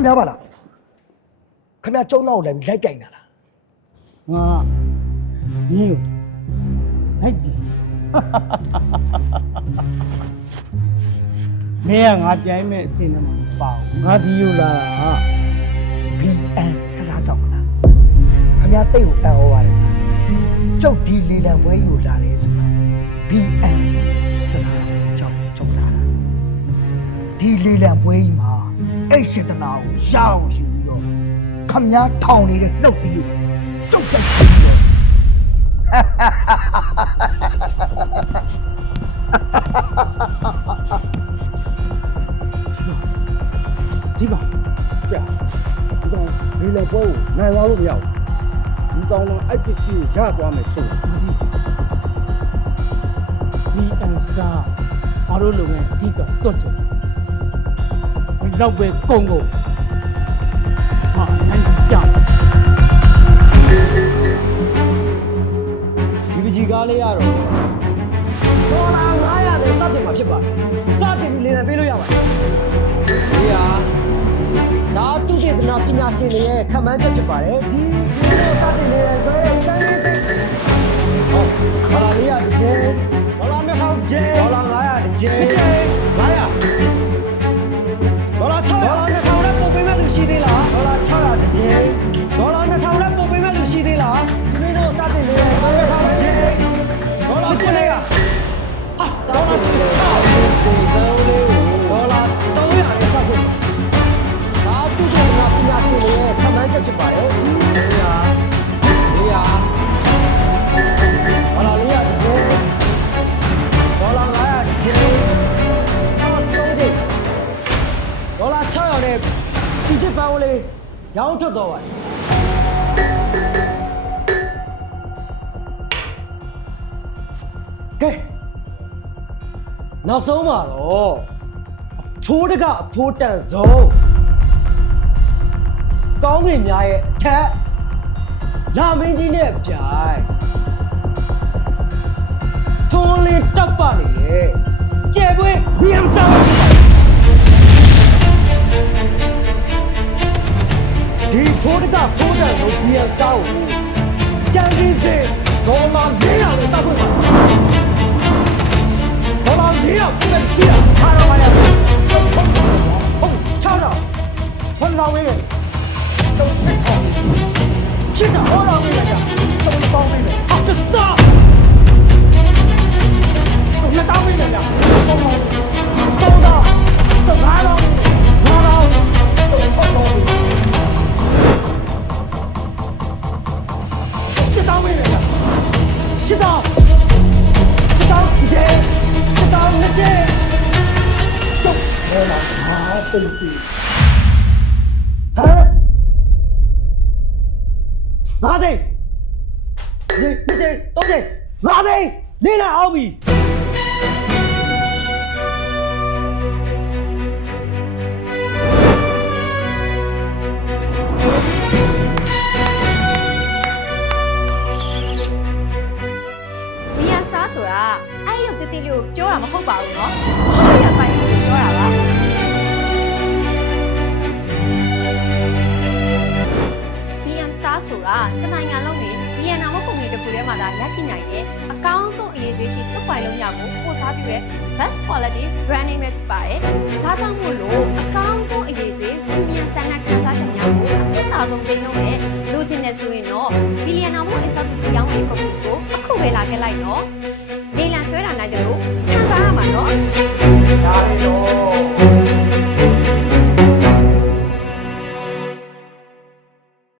ခင်ဗျားပါလားခင်ဗျားကျုံတော့လည်းလိုက်ပြိုင်တာလား ငါညီလိုက်ပြီမင်းကငါပြိုင်မဲ့အစင်းနဲ့မပေါ့ငါဒီလိုလာတာ BN စကားကြောင့်မလားခင်ဗျားတိတ်ကိုအံ့ဩရတယ်ကျုပ်ဒီလီလံပွဲယူလာတယ်ဆိုတာ BN စကားကြောင့်ကျုပ်လာတာဒီလီလံပွဲကြီးမှာအဲ့စေတနာကိုရအောင်ယူပြီးတော့ခင်ဗျားထောင်နေတဲ့နှုတ်ပြီးကျုပ်တက်ပြီးတော့ ဒီကောင်ပြဒီကောင်ဒီလေပွဲကိုနိုင်သွားလို့မရဘူးဒီကောင်တော့အဲ့ပစ္စည်းကိုရသွားမယ်ဆိုဒီအန်စတာဘာလို့လုံနဲ့အဓိကတွတ်တယ်ဘယ်တော့ပဲကုန်ကုန်ဟာနိုင်ပြဒီပကြီးကားလေးရတော့ဒေါ်လာ900နဲ့စတင်မှာဖြစ်ပါတယ်စတင်ပြီးလေလံပေးလို့ရပါတယ်ဒီဟာဒါသူတေသနာပညာရှင်တွေရဲ့ခံမှန်းချက်ဖြစ်ပါတယ်ဒီလိုစတင်နေရဆိုရင်စမ်းနေတယ်ဟုတ်ဒေါ်လာလေးရတစ်ကျင်းဒေါ်လာ2000ကျင်းဒေါ်လာ900တစ်ကျင်း900ဒေါ်လာ600ဒေါ်လာ2000နဲ့ပုံပေးမဲ့လူရှိသေးလားဒေါ်လာ600တစ်ကျင်းဒေါ်လာ2000နဲ့ပုံပေးမဲ့လူရှိသေးလားဒီလိုစတင်နေရဆိုရင်2000ကျင်းဒေါ်လာ900ဒေါ်လာ600ဒေါ်လာ300နဲ့စပ်ဖို့ဒါသူ့ရဲ့ပညာရှင်တွေရဲ့ခံမှန်းချက်ဖြစ်ပါတယ်400ဒေါ်လာ400တစ်ကျင်းဒေါ်လာ900တစ်ကျင်းဒေါ်လာ600နဲ့ဒီချစ်ပန်းလေးရောင်းထွက်တော့ပါတယ်ကဲနောက်ဆုံးမှာတော့အဖိုးတကအဖိုးတန်ဆုံးကောင်းကင်များရဲ့အထက်လာမင်းကြီးနဲ့ပြိုင်ထုံးလေးတောက်ပနေတဲ့ကျဲပွဲဘီအမ်စာဒီဖိုးတကဖိုးတန်ဆုံးဘီအမ်စာကိုကြံစည်စေဒေါ်လာ400နဲ့တောက်ပွင့်ပါဒေါ်လာ400ပြည့်ချီတာထားတော့ပါရဟုတ်6တော့ဆွမ်းတော်ဝေးတော့စစ်အောင်ရှင်းတာဟောတော်ဝေးကြတော့ပေါင်းနေတယ်အော်တက်တော့နှစ်တောင်းဝေးကြပေါင်းတော့9တော့6တော့ရှင်းတောင်းဝေးကြရှင်းတော့ဒီကျရှင်းတော့နှစ်ကျကျုပ်ဟဲ့လားဟာတိတ်ပြီဟမ်ငါသိဒီကျတော့ကျငါသိလေးလာအောင်ပြီဆိုတာအဲ့ရုပ်တတိလေးကိုပြောတာမဟုတ်ပါဘူးเนาะဟုတ်ရပိုင်ကိုပြောတာပါBM Star ဆိုတာတနိုင်ငံလုံးနေဗီယက်နမ်ကုမ္ပဏီတစ်ခုထဲမှာသာရရှိနိုင်တဲ့အကောင်းဆုံးအရေးသေးရှိတစ်ပိုင်းလုံးများကိုပို့စားပြုတဲ့ best quality branding နဲ့ဖြစ်ပါတယ်။ဒါကြောင့်မို့လို့အကောင်းဆုံးအရေးသေးpremium ဆန်တဲ့ခန်းစားချက်များကိုအပြည့်အစုံစိမ်းလုံးနဲ့လိုချင်နေဆိုရင်တော့ဘီလီယံနာမို့ exotic ရောင်းရေးကုမ္ပဏီကိုအခုပဲလာခဲ့လိုက်နော်။လေလံဆွဲတာနိုင်တယ်လို့ခံစားရမှာနော်။